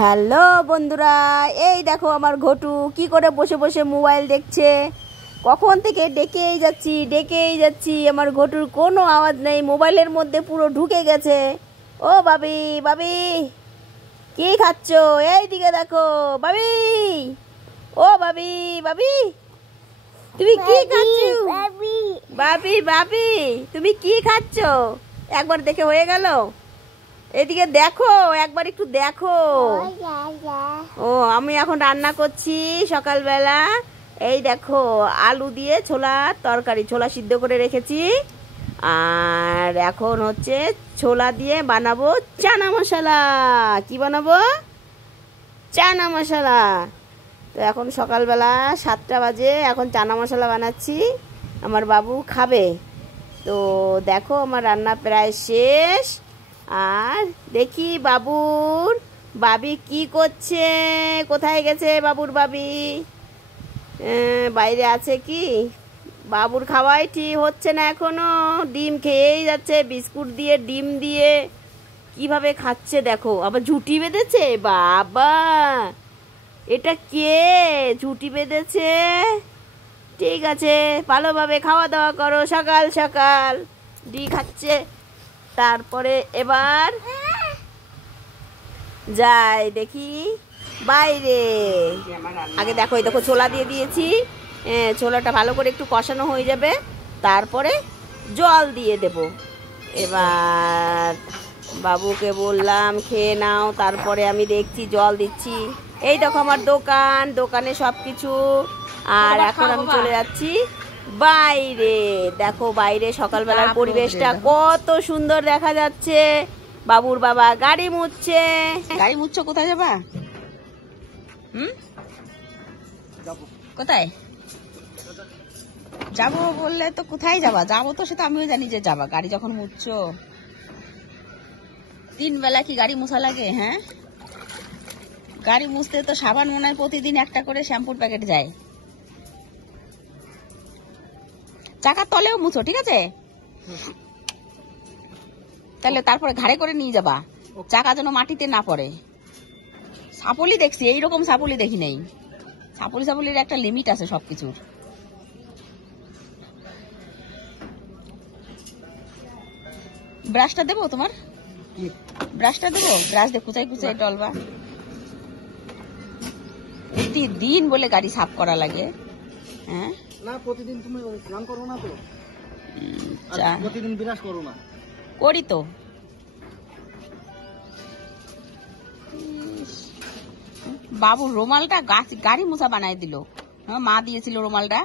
Hello বন্ধুরা, এই দেখো আমার ঘটু কি করে বসে বসে মোবাইল দেখছে। কখন থেকে ডেকেই যাচ্ছি আমার ঘটুর কোনো আওয়াজ নেই, মোবাইলের মধ্যে পুরো ঢুকে গেছে। ও বাবি বাবি, কি খাচ্ছ? এই দিকে দেখো বাবি। ও বাবি বাবি, তুমি কি খাচ্ছ? বাবি বাবি, তুমি কি খাচ্ছ? একবার দেখে হয়ে গেল? এদিকে দেখো, একবার একটু দেখো। ও, আমি এখন রান্না করছি সকালবেলা। এই দেখো, আলু দিয়ে ছোলার তরকারি, ছোলা সিদ্ধ করে রেখেছি। আর এখন হচ্ছে ছোলা দিয়ে বানাবো চানা মশলা। কি বানাবো? চানা মশলা। তো এখন সকালবেলা 7টা বাজে, এখন চানা মশলা বানাচ্ছি, আমার বাবু খাবে। তো দেখো আমার রান্না প্রায় শেষ। আর দেখি বাবি কি করছে, কোথায় গেছে বাবুর বাবি? বাইরে আছে কি? বাবুর খাওয়াই ঠিক হচ্ছে না এখনো, ডিম খেয়েই যাচ্ছে, বিস্কুট দিয়ে ডিম দিয়ে কিভাবে খাচ্ছে দেখো। আবার ঝুঁটি বেঁধেছে, বাবা এটা কে ঝুঁটি বেঁধেছে? ঠিক আছে, ভালোভাবে খাওয়া দাওয়া করো, সকাল সকাল ডিম খাচ্ছে। তারপরে এবার যাই দেখি বাইরে। আগে দেখো, এই দেখো ছোলা দিয়ে দিয়েছি, ছোলাটা ভালো করে একটু কষানো হয়ে যাবে, তারপরে জল দিয়ে দেব। এবার বাবুকে বললাম খেয়ে নাও, তারপরে আমি দেখছি জল দিচ্ছি। এই দেখো আমার দোকানে সব কিছু। আর এখন আমি চলে যাচ্ছি বাইরে। দেখো বাইরে সকালবেলার পরিবেশটা কত সুন্দর দেখা যাচ্ছে। বাবুর বাবা গাড়ি মুছছে। গাড়ি মুছছো, কোথায় যাবা? কোথায় যাবো বললে তো কোথায় যাবা? যাবো তো সেটা আমিও জানি যে যাবা, গাড়ি যখন মুছছো। 3 বেলা কি গাড়ি মুছা লাগে? হ্যাঁ, গাড়ি মুছতে তো সাবান মনে হয় প্রতিদিন একটা করে শ্যাম্পুর প্যাকেট যায়। চাকার তলেও মুছো, ঠিক আছে? তাহলে তারপরে ঘাড়ে করে নিয়ে যাবা, চাকা যেন মাটিতে না পড়ে। সাপলি দেখছি, এইরকম সাপলি দেখি নাই। সাপলির একটা লিমিট আছে সবকিছুর। ব্রাশটা দেবো তোমার? ব্রাশটা দেবো? ব্রাশ দিয়ে কুচাই ডলবা। প্রতিদিন বলে গাড়ি সাফ করা লাগে? হ্যাঁ না, প্রতিদিন তুমি স্নান করো না তো? প্রতিদিন ব্রাশ করো না? করি তো। বাবুর রুমালটা গাড়ি মোছা বানাই দিল। হ্যাঁ, মা দিয়েছিল রুমালটা।